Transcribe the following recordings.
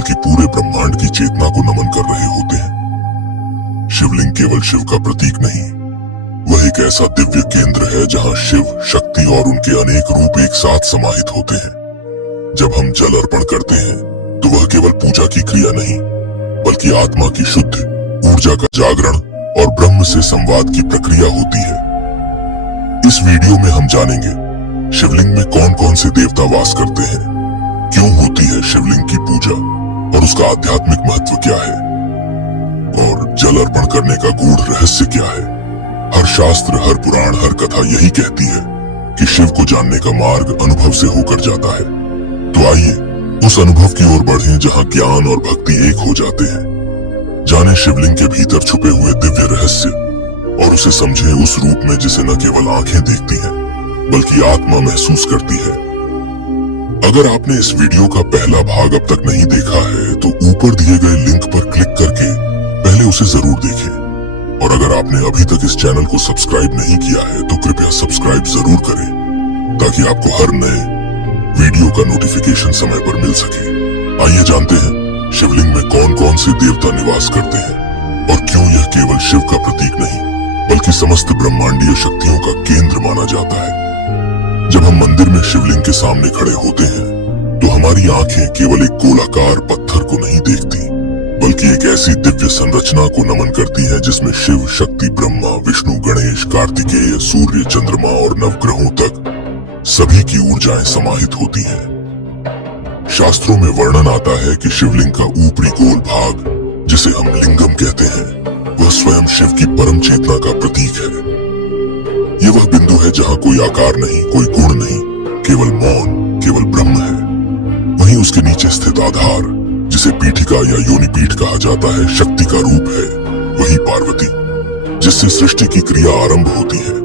बल्कि पूरे ब्रह्मांड की चेतना को नमन कर रहे होते हैं। शिवलिंग केवल शिव का प्रतीक नहीं, वह एक ऐसा दिव्य केंद्र है जहां शिव, शक्ति और उनके अनेक रूप एक साथ समाहित होते हैं। जब हम जल अर्पण करते हैं तो वह केवल पूजा की क्रिया नहीं, बल्कि आत्मा की शुद्ध, ऊर्जा का जागरण और ब्रह्म से संवाद की प्रक्रिया होती है। इस वीडियो में हम जानेंगे शिवलिंग में कौन कौन से देवता वास करते हैं, क्यों होती है शिवलिंग की पूजा और उसका आध्यात्मिक महत्व क्या है, और जल अर्पण करने का गूढ़ रहस्य क्या है। हर शास्त्र, हर पुराण, हर कथा यही कहती है कि शिव को जानने का मार्ग अनुभव से होकर जाता है। तो आइए उस अनुभव की ओर बढ़ें जहां ज्ञान और भक्ति एक हो जाते हैं। जाने शिवलिंग के भीतर छुपे हुए दिव्य रहस्य और उसे समझें उस रूप में जिसे न केवल आंखें देखती हैं बल्कि आत्मा महसूस करती है। अगर आपने इस वीडियो का पहला भाग अब तक नहीं देखा है तो ऊपर दिए गए लिंक पर क्लिक करके पहले उसे जरूर देखें, और अगर आपने अभी तक इस चैनल को सब्सक्राइब नहीं किया है तो कृपया सब्सक्राइब जरूर करें ताकि आपको हर नए वीडियो का नोटिफिकेशन समय पर मिल सके। आइए जानते हैं शिवलिंग में कौन कौन से देवता निवास करते हैं और क्यों यह केवल शिव का प्रतीक नहीं बल्कि समस्त ब्रह्मांडीय शक्तियों का केंद्र माना जाता है। जब हम मंदिर में शिवलिंग के सामने खड़े होते हैं तो हमारी आंखें केवल एक गोलाकार पत्थर को नहीं देखती बल्कि एक ऐसी दिव्य संरचना को नमन करती है जिसमें शिव, शक्ति, ब्रह्मा, विष्णु, गणेश, कार्तिकेय, सूर्य, चंद्रमा और नवग्रहों तक सभी की ऊर्जाएं समाहित होती हैं। शास्त्रों में वर्णन आता है कि शिवलिंग का ऊपरी गोल भाग, जिसे हम लिंगम कहते हैं, वह स्वयं शिव की परम चेतना का प्रतीक है। यह वह बिंदु है जहां कोई आकार नहीं, कोई गुण नहीं, केवल मौन, केवल ब्रह्म है। वहीं उसके नीचे स्थित आधार, जिसे पीठिका या योनिपीठ कहा जाता है, शक्ति का रूप है, वही पार्वती, जिससे सृष्टि की क्रिया आरंभ होती है।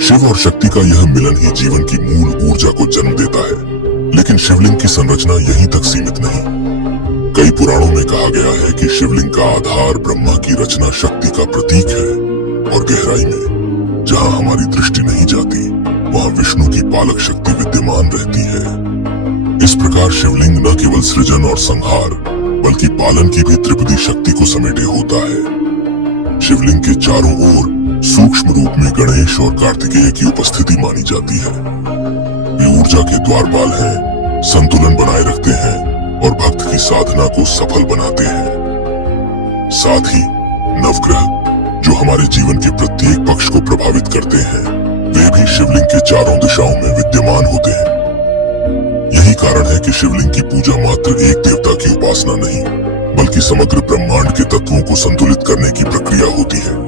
शिव और शक्ति का यह मिलन ही जीवन की मूल ऊर्जा को जन्म देता है। लेकिन शिवलिंग की संरचना यहीं तक सीमित नहीं। कई पुराणों में कहा गया है कि शिवलिंग का आधार ब्रह्मा की रचना शक्ति का प्रतीक है, और गहराई में जहां हमारी दृष्टि नहीं जाती वहां विष्णु की पालक शक्ति विद्यमान रहती है। इस प्रकार शिवलिंग न केवल सृजन और संहार बल्कि पालन की भी त्रिपदी शक्ति को समेटे होता है। शिवलिंग के चारों ओर सूक्ष्म रूप में गणेश और कार्तिकेय की उपस्थिति मानी जाती है। वे ऊर्जा के द्वारपाल हैं, संतुलन बनाए रखते हैं और भक्त की साधना को सफल बनाते हैं। साथ ही नवग्रह, जो हमारे जीवन के प्रत्येक पक्ष को प्रभावित करते हैं, वे भी शिवलिंग के चारों दिशाओं में विद्यमान होते हैं। यही कारण है कि शिवलिंग की पूजा मात्र एक देवता की उपासना नहीं बल्कि समग्र ब्रह्मांड के तत्वों को संतुलित करने की प्रक्रिया होती है।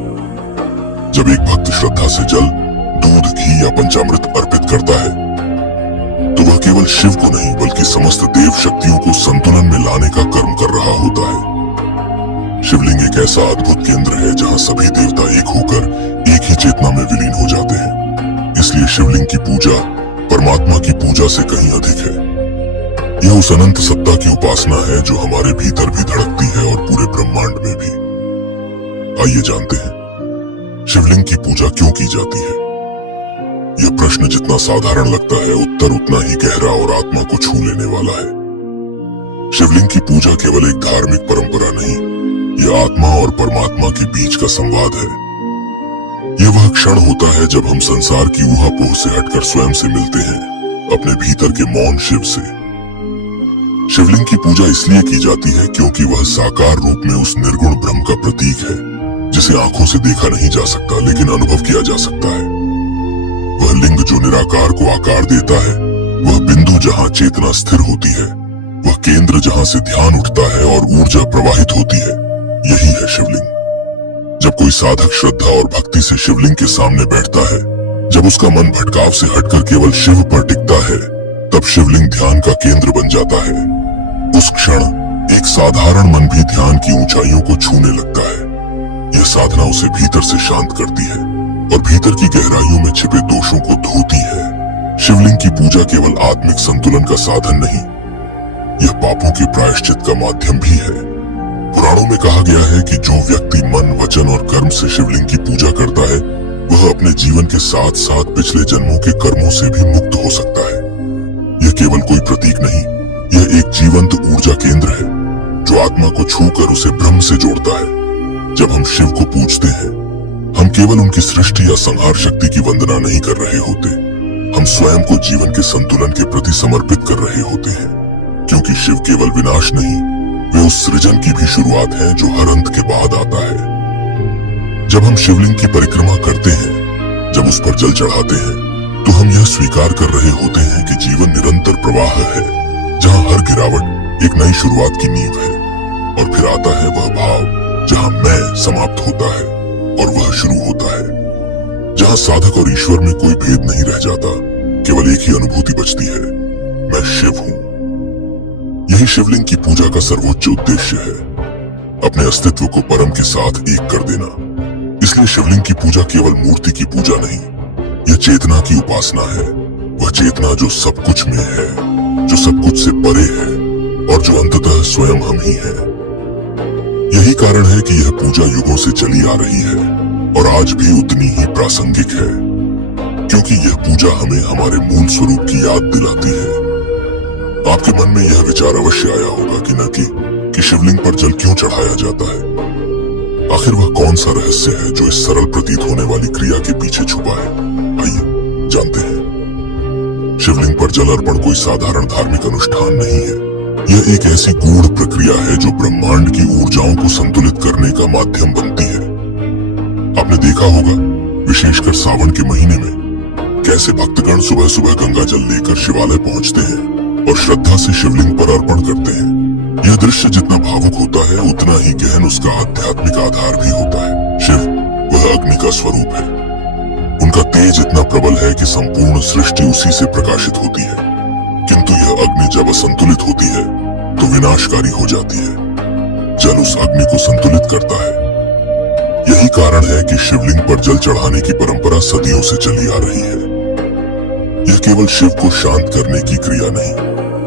जब एक भक्त श्रद्धा से जल, दूध, घी या पंचामृत अर्पित करता है तो वह केवल शिव को नहीं बल्कि समस्त देव शक्तियों को संतुलन में लाने का कर्म कर रहा होता है। शिवलिंग एक ऐसा अद्भुत केंद्र है जहां सभी देवता एक होकर एक ही चेतना में विलीन हो जाते हैं। इसलिए शिवलिंग की पूजा परमात्मा की पूजा से कहीं अधिक है। यह उस अनंत सत्ता की उपासना है जो हमारे भीतर भी धड़कती है और पूरे ब्रह्मांड में भी। आइए जानते हैं शिवलिंग की पूजा क्यों की जाती है। यह प्रश्न जितना साधारण लगता है, उत्तर उतना ही गहरा और आत्मा को छू लेने वाला है। शिवलिंग की पूजा केवल एक धार्मिक परंपरा नहीं, यह आत्मा और परमात्मा के बीच का संवाद है। यह वह क्षण होता है जब हम संसार की ऊहापोह से हटकर स्वयं से मिलते हैं, अपने भीतर के मौन शिव से। शिवलिंग की पूजा इसलिए की जाती है क्योंकि वह साकार रूप में उस निर्गुण ब्रह्म का प्रतीक है जिसे आंखों से देखा नहीं जा सकता लेकिन अनुभव किया जा सकता है। वह लिंग जो निराकार को आकार देता है, वह बिंदु जहां चेतना स्थिर होती है, वह केंद्र जहां से ध्यान उठता है और ऊर्जा प्रवाहित होती है, यही है शिवलिंग। जब कोई साधक श्रद्धा और भक्ति से शिवलिंग के सामने बैठता है, जब उसका मन भटकाव से हटकर केवल शिव पर टिकता है, तब शिवलिंग ध्यान का केंद्र बन जाता है। उस क्षण एक साधारण मन भी ध्यान की ऊंचाइयों को छूने लगता है। यह साधना उसे भीतर से शांत करती है और भीतर की गहराइयों में छिपे दोषों को धोती है। शिवलिंग की पूजा केवल आत्मिक संतुलन का साधन नहीं, यह पापों के प्रायश्चित का माध्यम भी है। पुराणों में कहा गया है कि जो व्यक्ति मन, वचन और कर्म से शिवलिंग की पूजा करता है, वह अपने जीवन के साथ साथ पिछले जन्मों के कर्मों से भी मुक्त हो सकता है। यह केवल कोई प्रतीक नहीं, यह एक जीवंत ऊर्जा केंद्र है जो आत्मा को छूकर उसे ब्रह्म से जोड़ता है। जब हम शिव को पूजते हैं, हम केवल उनकी सृष्टि या संहार शक्ति की वंदना नहीं कर रहे होते, हम स्वयं को जीवन के संतुलन के प्रति समर्पित कर रहे होते हैं। क्योंकि शिव केवल विनाश नहीं, वे उस सृजन की भी शुरुआत है जो हर अंत के बाद आता है। जब हम शिवलिंग की परिक्रमा करते हैं, जब उस पर जल चढ़ाते हैं, तो हम यह स्वीकार कर रहे होते हैं कि जीवन निरंतर प्रवाह है, जहां हर गिरावट एक नई शुरुआत की नींव है। और फिर आता है वह भाव जहां मैं समाप्त होता है और वह शुरू होता है, जहां साधक और ईश्वर में कोई भेद नहीं रह जाता, केवल एक ही अनुभूति बचती है, मैं शिव हूं। यही शिवलिंग की पूजा का सर्वोच्च उद्देश्य है, अपने अस्तित्व को परम के साथ एक कर देना। इसलिए शिवलिंग की पूजा केवल मूर्ति की पूजा नहीं, यह चेतना की उपासना है, वह चेतना जो सब कुछ में है, जो सब कुछ से परे है और जो अंततः स्वयं हम ही हैं। यही कारण है कि यह पूजा युगों से चली आ रही है और आज भी उतनी ही प्रासंगिक है, क्योंकि यह पूजा हमें हमारे मूल स्वरूप की याद दिलाती है। आपके मन में यह विचार अवश्य आया होगा कि शिवलिंग पर जल क्यों चढ़ाया जाता है। आखिर वह कौन सा रहस्य है जो इस सरल प्रतीत होने वाली क्रिया के पीछे छुपा है? आइए जानते हैं। शिवलिंग पर जल अर्पण कोई साधारण धार्मिक अनुष्ठान नहीं है, यह एक ऐसी गूढ़ प्रक्रिया है जो ब्रह्मांड की ऊर्जाओं को संतुलित करने का माध्यम बनती है। आपने देखा होगा, विशेषकर सावन के महीने में, कैसे भक्तगण सुबह सुबह गंगा जल लेकर शिवालय पहुंचते हैं और श्रद्धा से शिवलिंग पर अर्पण करते हैं। यह दृश्य जितना भावुक होता है, उतना ही गहन उसका आध्यात्मिक आधार भी होता है। शिव वह अग्नि का स्वरूप है, उनका तेज इतना प्रबल है कि संपूर्ण सृष्टि उसी से प्रकाशित होती है। किंतु यह अग्नि जब असंतुलित होती है तो विनाशकारी हो जाती है। जल उस अग्नि को संतुलित करता है। यही कारण है कि शिवलिंग पर जल चढ़ाने की परंपरा सदियों से चली आ रही है। यह केवल शिव को शांत करने की क्रिया नहीं,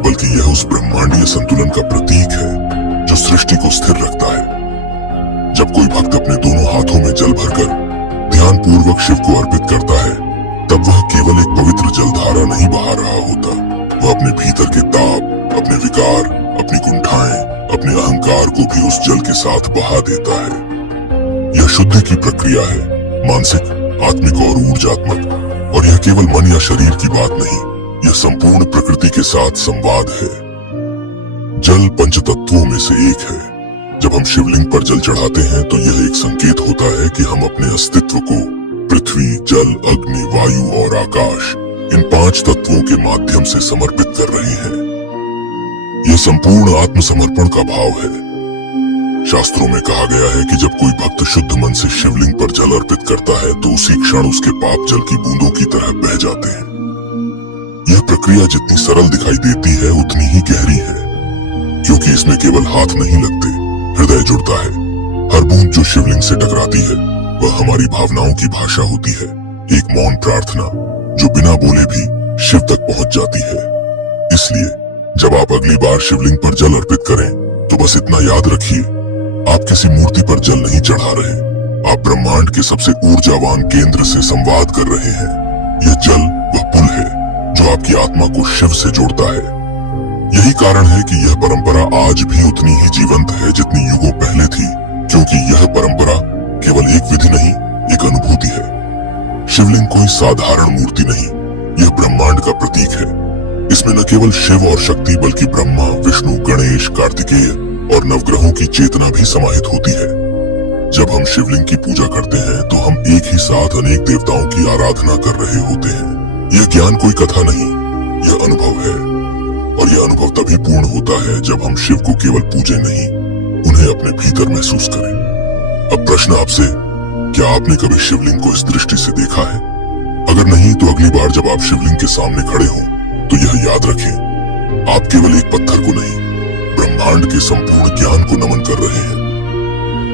बल्कि यह उस ब्रह्मांडीय संतुलन का प्रतीक है जो सृष्टि को स्थिर रखता है। जब कोई भक्त अपने दोनों हाथों में जल भरकर ध्यान पूर्वक शिव को अर्पित करता है, तब वह केवल एक पवित्र जलधारा नहीं बहा रहा होता, वह अपने भीतर के ताप, अपने विकार, अपनी कुंठाएं, अपने अहंकार को भी उस जल के साथ बहा देता है। यह शुद्धि की प्रक्रिया है, मानसिक, आत्मिक और ऊर्जात्मक। और यह केवल मन या शरीर की बात नहीं, यह संपूर्ण प्रकृति के साथ संवाद है। जल पंचतत्वों में से एक है। जब हम शिवलिंग पर जल चढ़ाते हैं तो यह एक संकेत होता है कि हम अपने अस्तित्व को पृथ्वी, जल, अग्नि, वायु और आकाश, इन 5 तत्वों के माध्यम से समर्पित कर रहे हैं। यह संपूर्ण आत्मसमर्पण का भाव है। शास्त्रों में कहा गया है कि जब कोई भक्त शुद्ध मन से शिवलिंग पर जल अर्पित करता है तो उसी क्षण उसके पाप जल की बूंदों की तरह बह जाते हैं। यह प्रक्रिया जितनी सरल दिखाई देती है, उतनी ही गहरी है, क्योंकि इसमें केवल हाथ नहीं लगते, हृदय जुड़ता है। हर बूंद जो शिवलिंग से टकराती है, वह हमारी भावनाओं की भाषा होती है, एक मौन प्रार्थना जो बिना बोले भी शिव तक पहुंच जाती है। इसलिए जब आप अगली बार शिवलिंग पर जल अर्पित करें, तो बस इतना याद रखिए, आप किसी मूर्ति पर जल नहीं चढ़ा रहे, आप ब्रह्मांड के सबसे ऊर्जावान केंद्र से संवाद कर रहे हैं। यह जल वह पुल है जो आपकी आत्मा को शिव से जोड़ता है। यही कारण है कि यह परंपरा आज भी उतनी ही जीवंत है जितनी युगों पहले थी, क्योंकि यह परंपरा केवल एक विधि नहीं, एक अनुभूति है। शिवलिंग कोई साधारण मूर्ति नहीं, यह ब्रह्मांड का प्रतीक है। इसमें न केवल शिव और शक्ति, बल्कि ब्रह्मा, विष्णु, गणेश, कार्तिकेय और नवग्रहों की चेतना भी समाहित होती है। जब हम शिवलिंग की पूजा करते हैं तो हम एक ही साथ अनेक देवताओं की आराधना कर रहे होते हैं। यह ज्ञान कोई कथा नहीं, यह अनुभव है, और यह अनुभव तभी पूर्ण होता है जब हम शिव को केवल पूजे नहीं, उन्हें अपने भीतर महसूस करें। अब प्रश्न आपसे, क्या आपने कभी शिवलिंग को इस दृष्टि से देखा है? अगर नहीं तो अगली बार जब आप शिवलिंग के सामने खड़े हों तो यह याद रखें, आप केवल एक पत्थर को नहीं, ब्रह्मांड के संपूर्ण ज्ञान को नमन कर रहे हैं।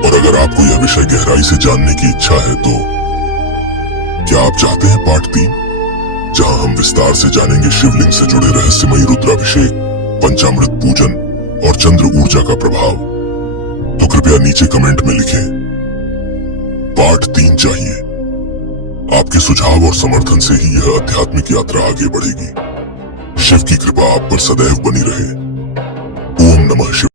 और अगर आपको यह विषय गहराई से जानने की इच्छा है तो क्या आप चाहते हैं पार्ट 3, जहां हम विस्तार से जानेंगे शिवलिंग से जुड़े रहस्यमयी रुद्राभिषेक, पंचामृत पूजन और चंद्र ऊर्जा का प्रभाव? तो कृपया नीचे कमेंट में लिखें, पार्ट 3 चाहिए। आपके सुझाव और समर्थन से ही यह आध्यात्मिक यात्रा आगे बढ़ेगी। शिव की कृपा आप पर सदैव बनी रहे। नमः शिवाय।